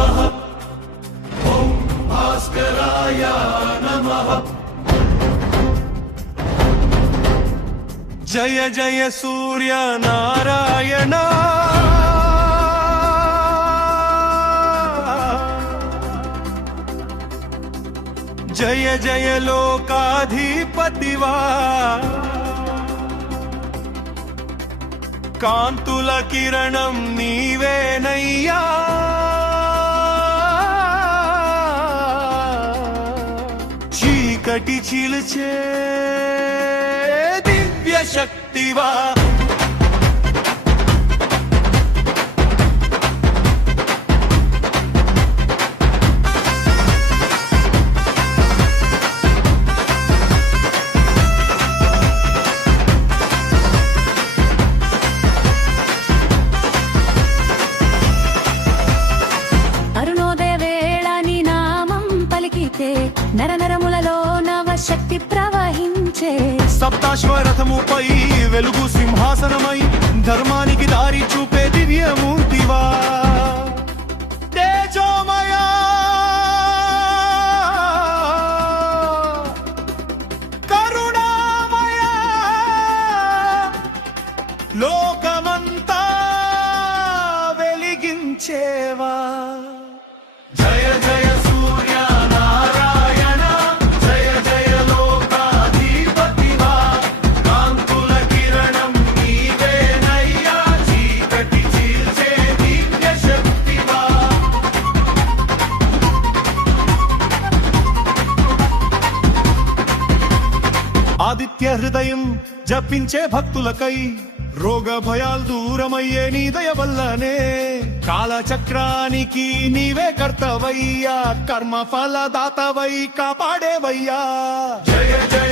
नमः ॐ भास्कराय नमः जय जय सूर्य नारायण जय जय लोकाधिपतिवा కాంతుల కిరణం నీవేనయ్యా చీకటి చీల్చే దివ్య శక్తివా నరనరములలో నవశక్తి ప్రవహించే సప్తాశ్వరథముపై వెలుగు సింహాసనమై ధర్మానికి దారి చూపే దివ్యమూర్తివా తేజోమయా కరుణామయా లోకమంతా వెలిగించేవా జయ జయ సూర్య నారాయణ జయ జయ లోకాధిపతివా కాంతుల కిరణం నీవేనయ్యా చీకటి చీల్చే దివ్య శక్తివా ఆదిత్య హృదయం జపించే భక్తులకై రోగ భయాలు దూరమయ్యే నీ దయ వల్లనే కాలచక్రానికి నీవే కర్తవయ్యా కర్మ ఫలదాతవై కాపాడేవయ్యా జయ జయ